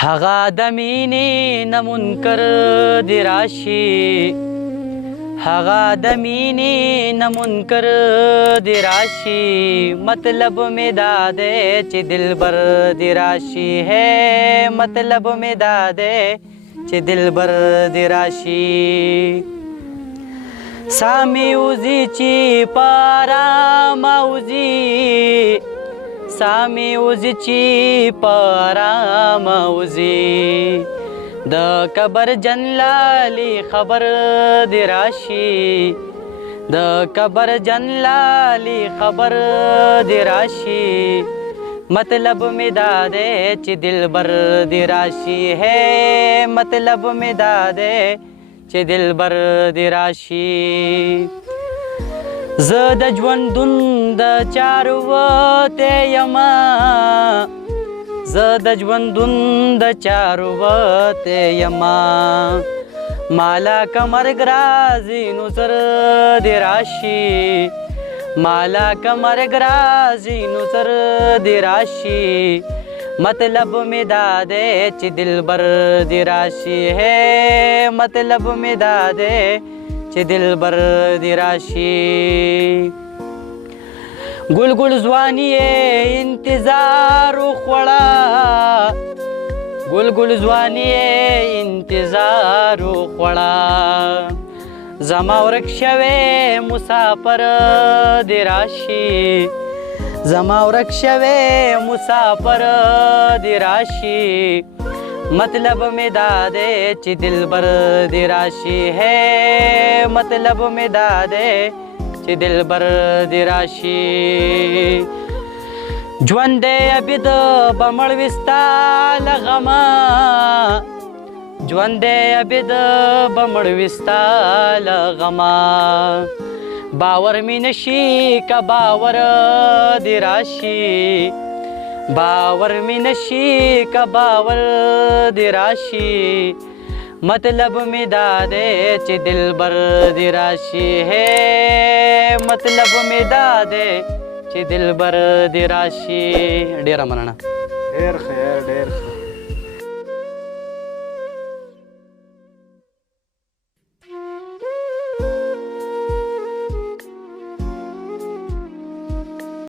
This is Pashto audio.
هغه د مینې نه منکر دی راشي، هغه د مینې نه منکر دی راشي، مطلب مې دا دی چې دلبر دی راشي، ہے مطلب مې دا دی چې دلبر دی راشي. سامي وزي چې پارام وزي، سامي وزي چې پارام وزي، د قبر جنلالي خبر دی راشي، د قبر جنلالي خبر دی راشي، مطلب مې دا دی چې دلبر دی راشي، ہے مطلب مې دا دی چې دلبر دی راشي. زه د ژوندون د چارو وته یما، زه د ژوندون د چارو وته یما، مالا کمرګ راځي نو سر دی راشي، مالا کمرګ راځي نو سر دی راشي، مطلب مې دا دی چې دلبر دی راشي، ہے مطلب مې دا دی چې دلبر دی راشي. ګل ګل ځواني انتظار وخوړه، ګل ګل ځواني انتظار وخوړه، زما ورک شوی مسافر دی راشي، زما ورک شوی مسافر دی راشي، مطلب مې دا دی چې دلبر دی راشي، ہے مطلب مې دا دی چې دلبر دی راشي. ژوندی عبید به مړ وي ستا له غمه، ژوندی عبید به مړ وي ستا له غمه، باور مې نشي که باور دی راشي، باور مې نشي که باور دی راشي، مطلب مې دا دی چې دلبر دی راشي، ہے مطلب مې دا دی چې دلبر دی راشي. ډیره مننه. ډیر خیر ډیر